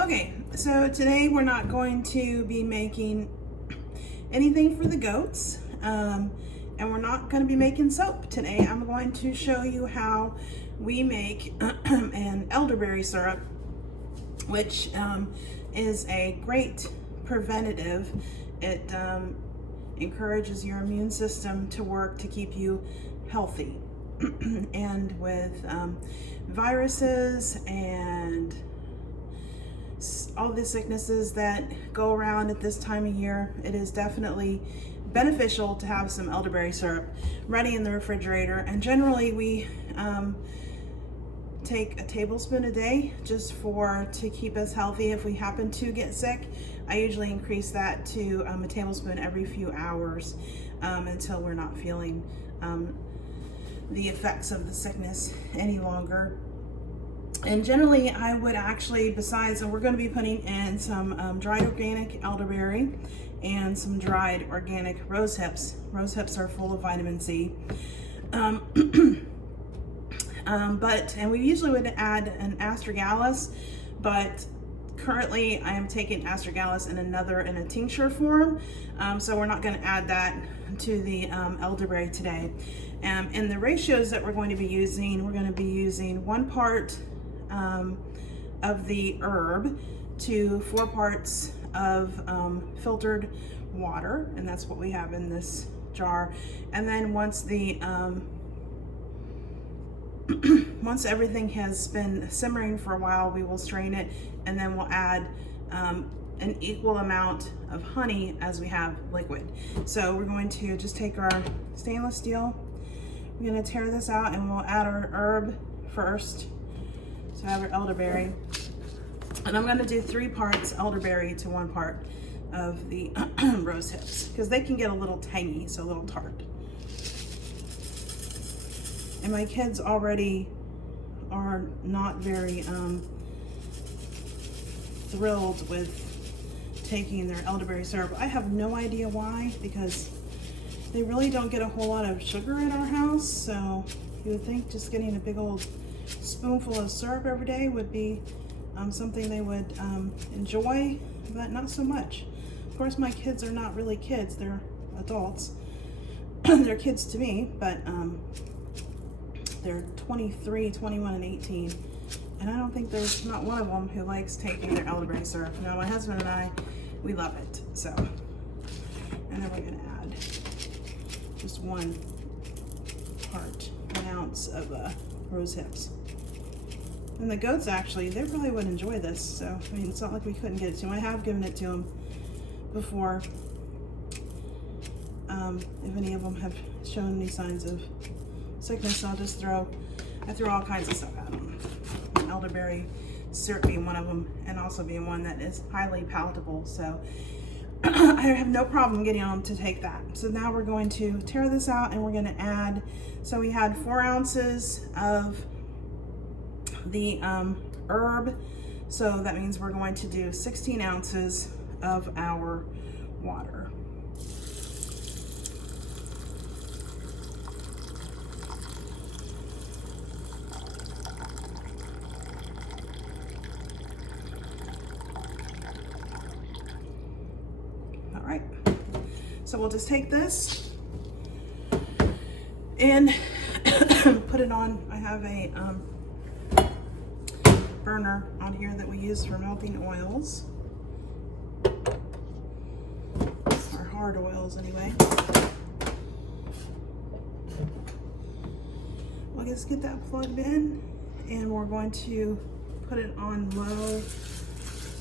Okay, so today we're not going to be making anything for the goats, and we're not going to be making soap today. I'm going to show you how we make an elderberry syrup, which is a great preventative. It encourages your immune system to work to keep you healthy. And with viruses and all the sicknesses that go around at this time of year, it is definitely beneficial to have some elderberry syrup ready in the refrigerator. And generally we take a tablespoon a day just to keep us healthy. If we happen to get sick, I usually increase that to a tablespoon every few hours until we're not feeling the effects of the sickness any longer. And generally I would actually, besides, we're going to be putting in some dried organic elderberry and some dried organic rose hips. Rose hips are full of vitamin C. And we usually would add an astragalus, but currently I am taking astragalus in a tincture form. So we're not going to add that to the elderberry today. And the ratios that we're going to be using, we're going to be using 1 part of the herb to 4 parts of filtered water, and that's what we have in this jar. And then once once everything has been simmering for a while, we will strain it, and then we'll add an equal amount of honey as we have liquid. So we're going to just take our stainless steel, we're going to tear this out, and we'll add our herb first. So I have our elderberry, and I'm going to do 3 parts elderberry to 1 part of the rose hips, because they can get a little tangy, so a little tart. And my kids already are not very thrilled with taking their elderberry syrup. I have no idea why, because they really don't get a whole lot of sugar in our house, so you would think just getting a big old spoonful of syrup every day would be something they would enjoy, but not so much. Of course, my kids are not really kids, they're adults. They're kids to me, but they're 23, 21, and 18, and I don't think there's not one of them who likes taking their elderberry syrup. Now, my husband and I, we love it. So, and then we're going to add just 1 ounce of rose hips. And the goats, actually, they probably would enjoy this. So, I mean, it's not like we couldn't get it to them. I have given it to them before. If any of them have shown any signs of sickness, I'll just I throw all kinds of stuff at them. Elderberry syrup being one of them, and also being one that is highly palatable. So I have no problem getting them to take that. So now we're going to tear this out, and we're going to add, so we had 4 ounces of the herb, so that means we're going to do 16 ounces of our water. All right, so we'll just take this and put it on. I have a burner on here that we use for melting oils, or hard oils anyway. We'll just get that plugged in, and we're going to put it on low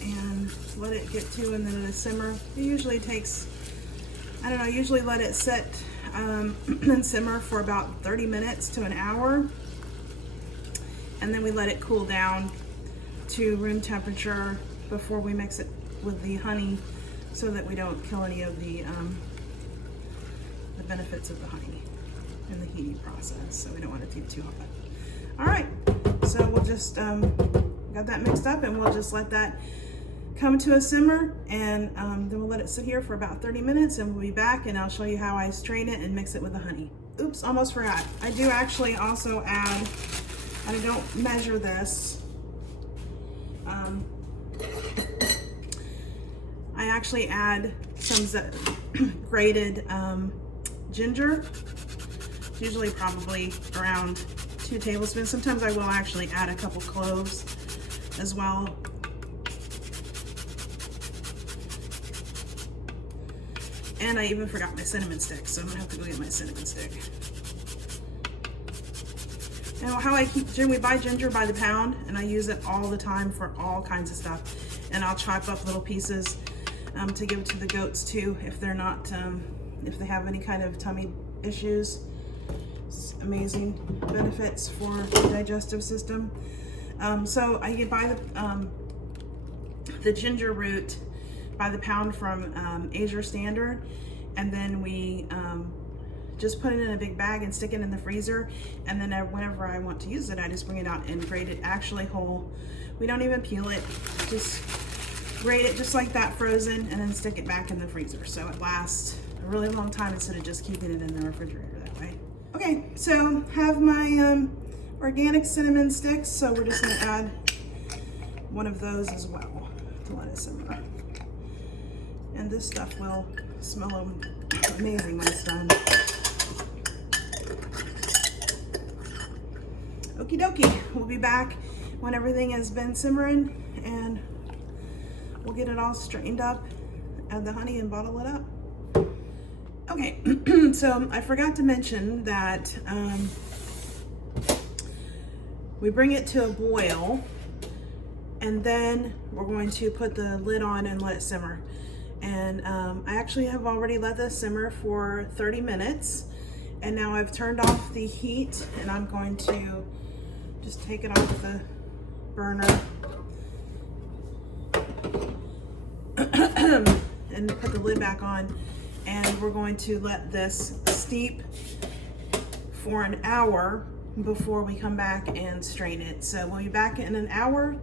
and let it get to, and then in a simmer. It usually takes, I don't know, usually let it sit and simmer for about 30 minutes to an hour, and then we let it cool down to room temperature before we mix it with the honey, so that we don't kill any of the benefits of the honey in the heating process. So we don't want it to get too hot. All right, so we'll just got that mixed up, and we'll just let that come to a simmer, and then we'll let it sit here for about 30 minutes, and we'll be back, and I'll show you how I strain it and mix it with the honey. Oops, almost forgot. I do actually also add, and I don't measure this, actually add some grated ginger. It's usually probably around 2 tablespoons. Sometimes I will actually add a couple cloves as well. And I even forgot my cinnamon stick, so I'm gonna have to go get my cinnamon stick. Now, how I keep ginger, we buy ginger by the pound, and I use it all the time for all kinds of stuff. And I'll chop up little pieces to give to the goats too, if they're not, if they have any kind of tummy issues. It's amazing benefits for the digestive system. So I buy the ginger root by the pound from Asia Standard, and then we just put it in a big bag and stick it in the freezer, and then whenever I want to use it, I just bring it out and grate it actually whole. We don't even peel it, just grate it just like that, frozen, and then stick it back in the freezer so it lasts a really long time instead of just keeping it in the refrigerator that way. Okay, so have my organic cinnamon sticks, so we're just gonna add one of those as well to let it simmer. And this stuff will smell amazing when it's done. Okie dokie, we'll be back when everything has been simmering, and we'll get it all straightened up, add the honey, and bottle it up. Okay, so I forgot to mention that we bring it to a boil, and then we're going to put the lid on and let it simmer. And I actually have already let this simmer for 30 minutes, and now I've turned off the heat, and I'm going to just take it off the burner and put the lid back on, and we're going to let this steep for an hour before we come back and strain it. So we'll be back in an hour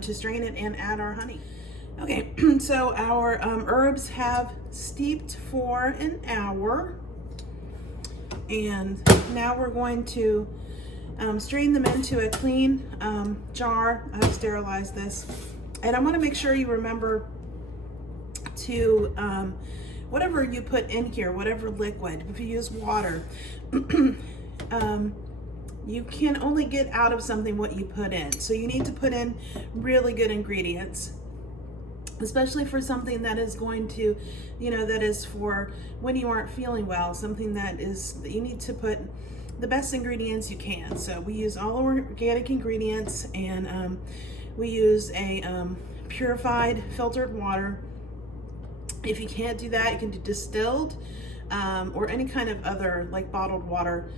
to strain it and add our honey. Okay, so our herbs have steeped for an hour, and now we're going to strain them into a clean jar. I've sterilized this, and I want to make sure you remember to whatever you put in here, whatever liquid, if you use water, you can only get out of something what you put in. So you need to put in really good ingredients, especially for something that is going to, that is for when you aren't feeling well, something that you need to put the best ingredients you can. So we use all organic ingredients, and we use a purified filtered water. If you can't do that, you can do distilled or any kind of other like bottled water,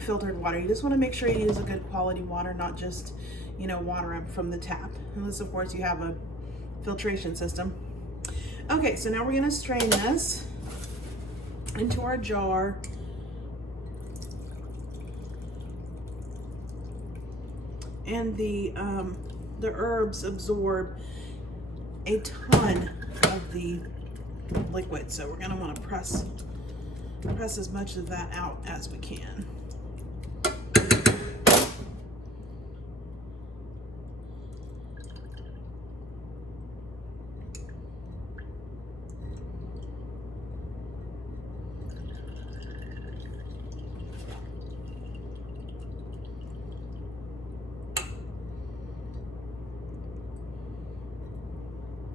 filtered water. You just want to make sure you use a good quality water, not just water from the tap, unless of course you have a filtration system. Okay, so now we're going to strain this into our jar. And the herbs absorb a ton of the liquid, so we're going to want to press as much of that out as we can.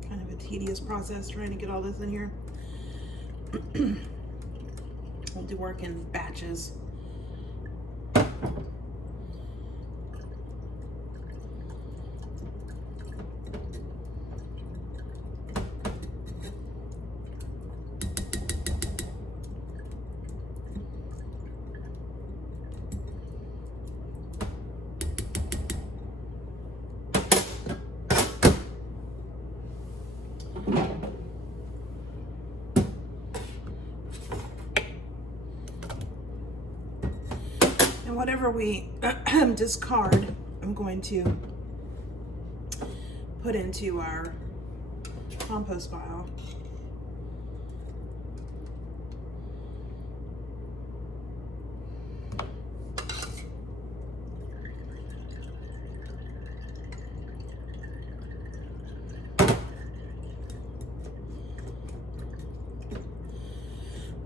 Kind of a tedious process trying to get all this in here. We'll do work in batches. And whatever we discard, I'm going to put into our compost pile.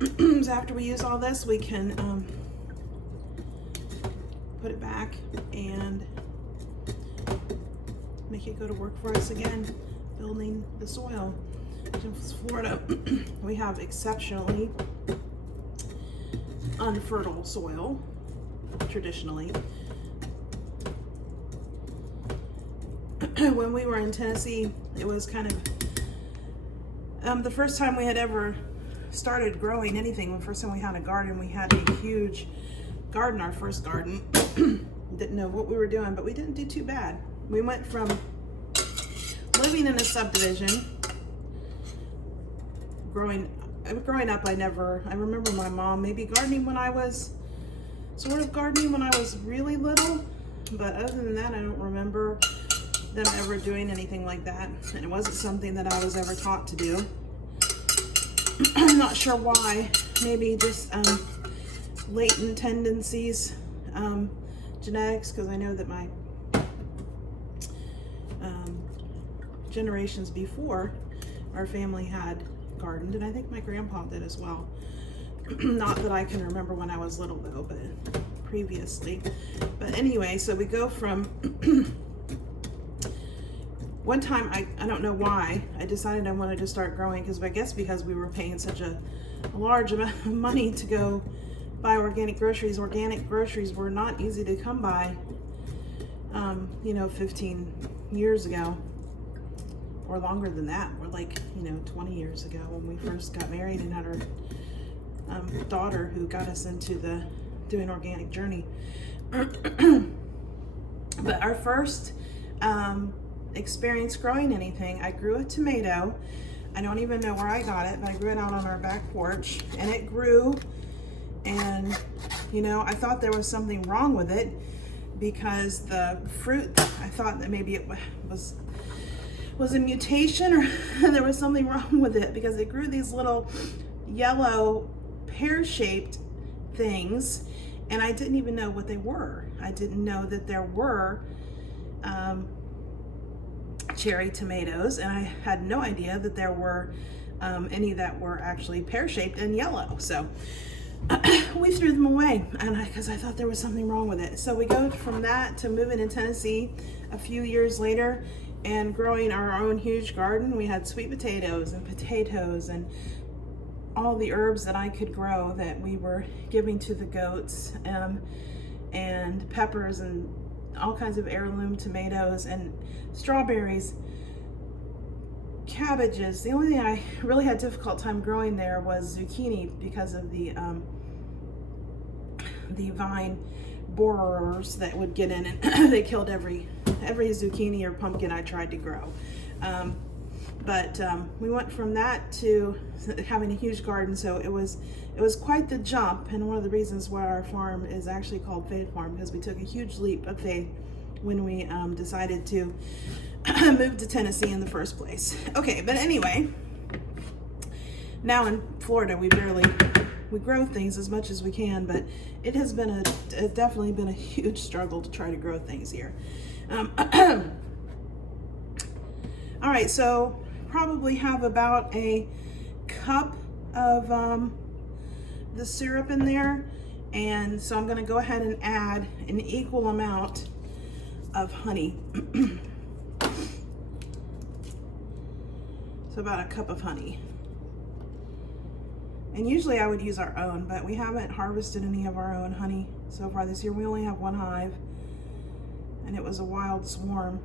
So after we use all this, we can put it back and make it go to work for us again, building the soil. In Florida, we have exceptionally unfertile soil, traditionally. When we were in Tennessee, it was kind of the first time we had ever started growing anything. The first time we had a garden, we had a huge garden, our first garden. Didn't know what we were doing, but we didn't do too bad. We went from living in a subdivision, growing up, I remember my mom maybe gardening when I was really little, but other than that, I don't remember them ever doing anything like that, and it wasn't something that I was ever taught to do. I'm not sure why. Maybe just latent tendencies, genetics, because I know that my generations before our family had gardened, and I think my grandpa did as well. Not that I can remember when I was little though, but previously. But anyway, so we go from one time, I don't know why, I decided I wanted to start growing, because I guess because we were paying such a large amount of money to go buy organic groceries. Organic groceries were not easy to come by, 15 years ago, or longer than that. We're like, 20 years ago when we first got married and had our daughter, who got us into the doing organic journey. But our first experience growing anything, I grew a tomato. I don't even know where I got it, but I grew it out on our back porch, and it grew, and I thought there was something wrong with it, because the fruit, I thought that maybe it was a mutation, or there was something wrong with it, because it grew these little yellow pear-shaped things, and I didn't even know what they were. I didn't know that there were cherry tomatoes, and I had no idea that there were any that were actually pear-shaped and yellow. So we threw them away, and because I thought there was something wrong with it. So we go from that to moving to Tennessee a few years later and growing our own huge garden. We had sweet potatoes and all the herbs that I could grow that we were giving to the goats, and peppers and all kinds of heirloom tomatoes and strawberries, cabbages. The only thing I really had a difficult time growing there was zucchini, because of the vine borers that would get in, and they killed every zucchini or pumpkin I tried to grow. But we went from that to having a huge garden, so it was quite the jump, and one of the reasons why our farm is actually called Faith Farm, because we took a huge leap of faith when we decided to move to Tennessee in the first place. Okay, but anyway, now in Florida we grow things as much as we can, but it has been definitely been a huge struggle to try to grow things here. All right, so probably have about a cup of the syrup in there, and so I'm going to go ahead and add an equal amount of honey. So about a cup of honey. And usually I would use our own, but we haven't harvested any of our own honey so far this year. We only have one hive, and it was a wild swarm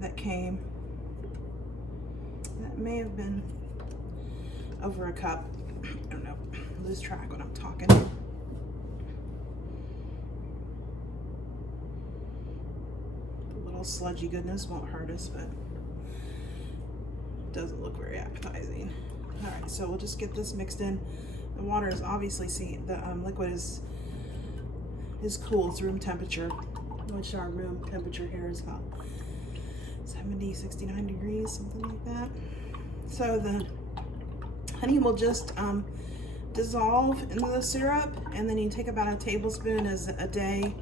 that came. That may have been over a cup. I don't know. I lose track when I'm talking. A little sludgy goodness won't hurt us, but it doesn't look very appetizing. All right, so we'll just get this mixed in. The water is obviously, the liquid is cool. It's room temperature, which our room temperature here is about 70, 69 degrees, something like that. So the honey will just dissolve into the syrup, and then you take about a tablespoon a day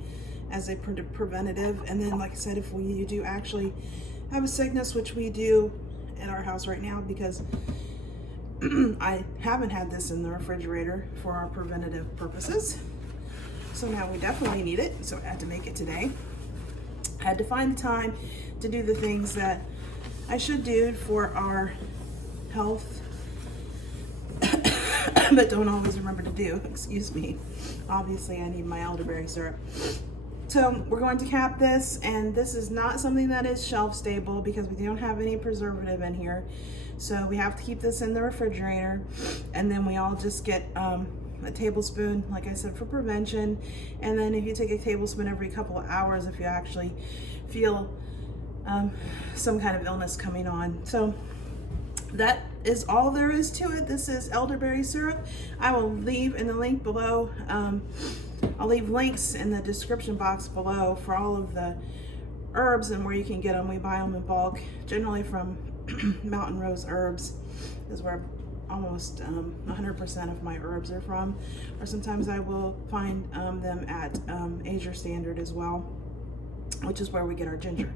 as a preventative. And then, like I said, if you do actually have a sickness, which we do at our house right now, because I haven't had this in the refrigerator for our preventative purposes. So now we definitely need it. So I had to make it today. I had to find the time to do the things that I should do for our health, but don't always remember to do. Excuse me. Obviously, I need my elderberry syrup. So we're going to cap this, and this is not something that is shelf stable because we don't have any preservative in here. So we have to keep this in the refrigerator, and then we all just get a tablespoon, like I said, for prevention. And then if you take a tablespoon every couple of hours, if you actually feel some kind of illness coming on. So that is all there is to it. This is elderberry syrup. I will leave in the link below. I'll leave links in the description box below for all of the herbs and where you can get them. We buy them in bulk, generally from Mountain Rose Herbs is where almost 100% of my herbs are from, or sometimes I will find them at Asia Standard as well, which is where we get our ginger.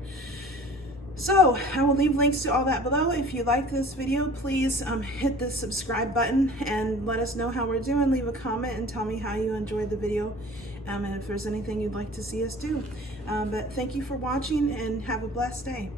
So I will leave links to all that below. If you like this video, please hit the subscribe button and let us know how we're doing. Leave a comment and tell me how you enjoyed the video, and if there's anything you'd like to see us do. But thank you for watching, and have a blessed day.